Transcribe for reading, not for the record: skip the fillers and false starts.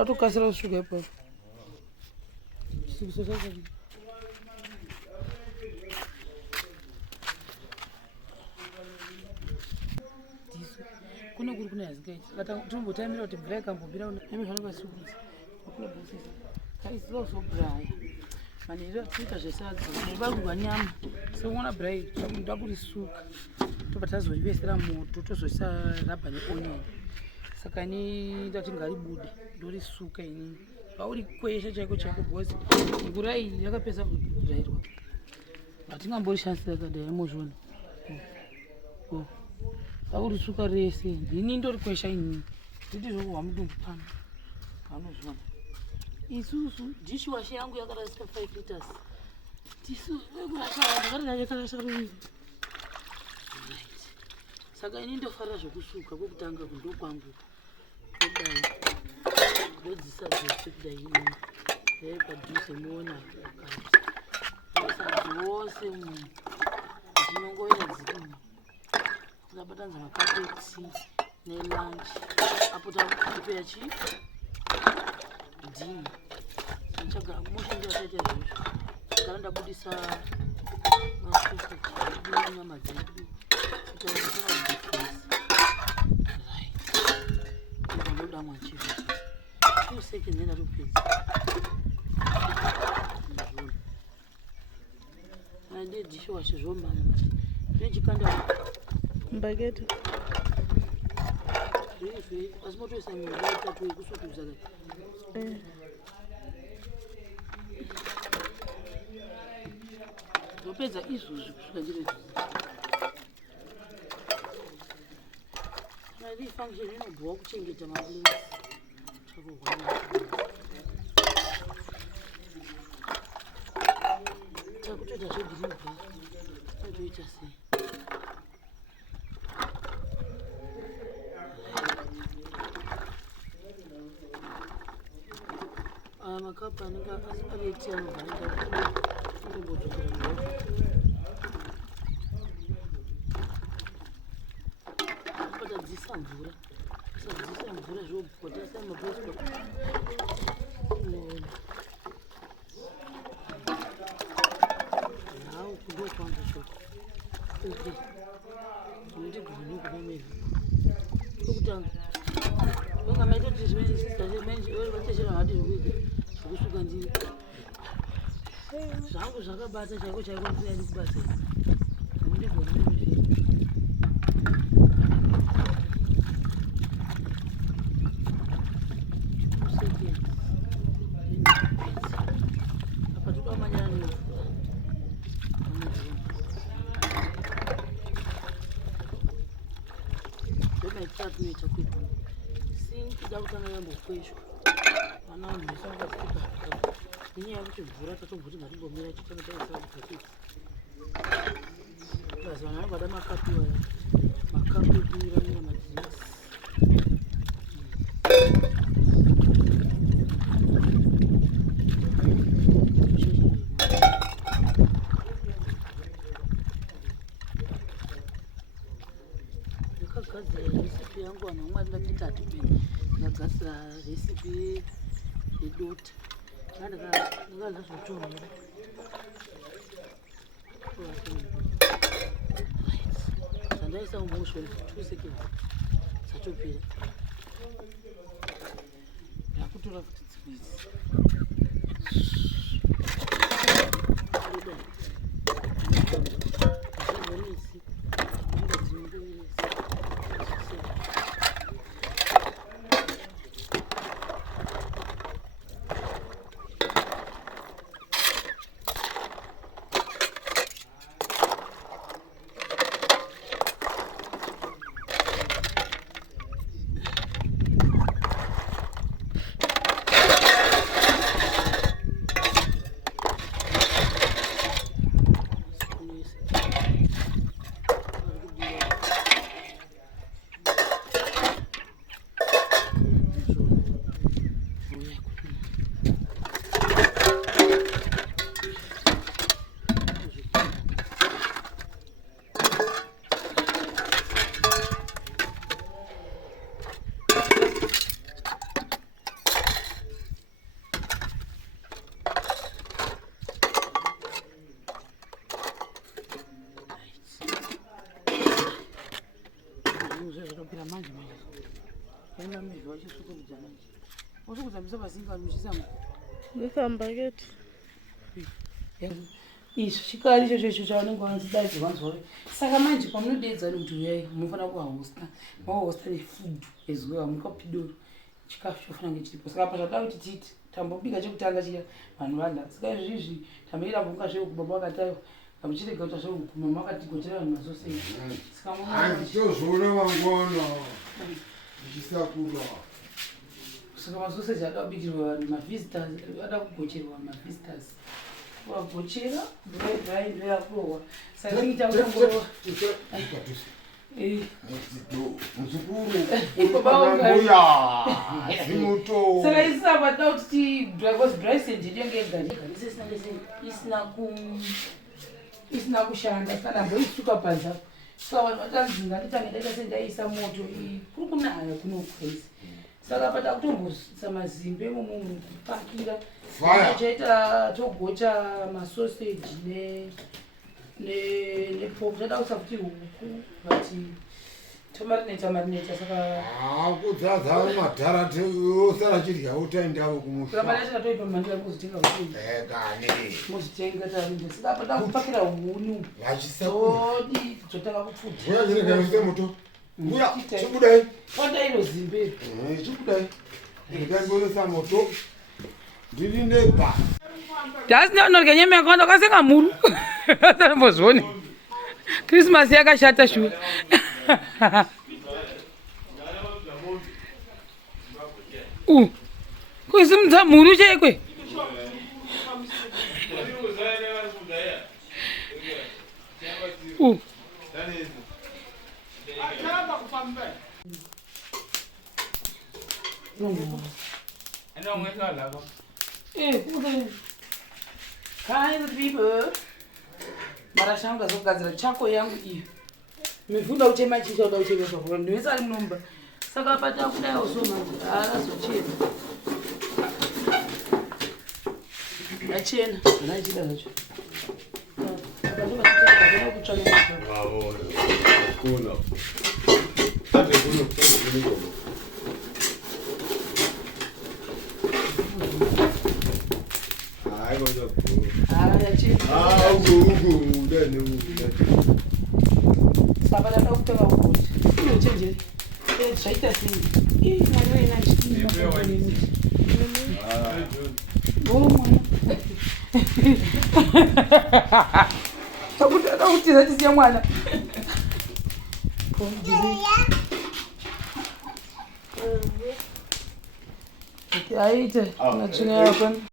atokasira kusvika ipapo kuna kuri kuna yazikaiti tinombotamira kuti mvura ikambobira emizvanokasukudza akulabhosisa kaisira kusobraya manhero tiita zvesadza nevarurwa nyama sekuona brai nda kurisuka tobva tazorivesera moto tozoisa rabha neonyeni saka ini ndati ngaribude ndorisuka inini vauri kwesha chaiko chaiko bhozi mvura iyi yakapedza kubhurairwa hatingamborishandisira kadai mozvona vakurisuka rese ndini ndori kwesha inini nditi zvokuhwa mudumbu pano vanozvona isusu dishwashe yangu yakarasika 5 liters tisuyakarasaruviri saka ini ndofarira zvokusuka kwokutanga kundo kwangu kudai ndodzisa dzose kudai ini padhuze muona asadzi wose zinongovera dziri takabatanza makapeti nelanchi apo takupeya chi dini moshandira taita izvozvo agara ndabudisa masusa nyama dzedu ndodamwa chizvo 2 seconds nendatopedza ndedishwashe zvomama ndechikanda mbaketi zviri asi motoisa mvura itatu yekusukudza ndopedza izvozvi kusvika njira idzodzo ii function inobhuwa kuchengeta mapulesi takutoita zvedhirivhi totoita sei aya makapu anenge anetia anobvaenda ndombodzokera dzisa mvura sadzisa mvura zvobhotasa mabhosco nawo kundokwanga shoko okay ndoti kunokumameli kokutanga vonga maitoti zvimenzivateshera hati zvokuita zvokusuka ndiri zvangu zvakabata chaiko chaiko ndisingadi kubasa ndigona tunoita kwita sinki dakutanga yambokweshwa vana vanhu vesangasiika inyaya yekuti mvura tatomboti ngatimbomira chitanotaisabhaketi basi vanhu vanobada makapu aya makapu ekumiramira madzinisi ndakagadzira resipi yangu vanhu vamwe ndakita hatipeni ndakagadzira resipi yedota ndakazvotonera zvandaisa mumotion 2 seconds zatopera ndakutora futi dzimwedzi usukuzamisa basingani muchisamo ndesambaketi izvo chikari ichocho icho chavanenge vanzidaidzi vanzwa saka manje pamunodedzani kuti uyai munofanira kuvahosta mahosta nefood ezuva mukapidoro chikafu chofanira kunge chiripo saka pazvada kuti titi tambobika chekutanga chiya vanhu vadla saka izvizvi tamboirambonga zvekubaba vakatayo amuchirega kuti zvekuguma makatigotera vanhu masoseji anditozoona mangwana ndichisakura saka masoseji ada kubikirwa vanhu mavisitors ada kugocherwa vanhu mavisitors wagochera brai ndoyakurohwa saka ringi takuongorova saka isina vada kuti isina kushanda kana mboisuka panza saka vanhu vatanzinga nditange daita sendaisa moto kuri kunaya kunokwaisi saka pata kutomboisa mazimbe momunhu kupakira chaita togocha masoseji nepopu tada kusa kuti huku vati tomarineta saka kudzadza madhara osara chidya utaendavo kumusaaaaa toipa mandira muzitenga muzitenga tarinde saka pata kupakira hunu odi dzotanga kupfudza moto uya chibudai pandairo zimbe chibudai ndangolesa moto ndiri neba ndasinaonorya nyama yakawanda kasenga mhuru asambozvoni krismasi yakashata shuwa kusimudza mhuru chaikwe kind people marashanga zogadzira chako yangu iyo mivunda uchema chicha uda uchemeswa kwa ndiwesa ari munomba saka pata kudai usomanje arazochena achena anaichida zvacho saka dada kutoka kuti inochenjeri zvaita sei mwari wainanchii akudada kuti zatisiya mwana aite nachina yakona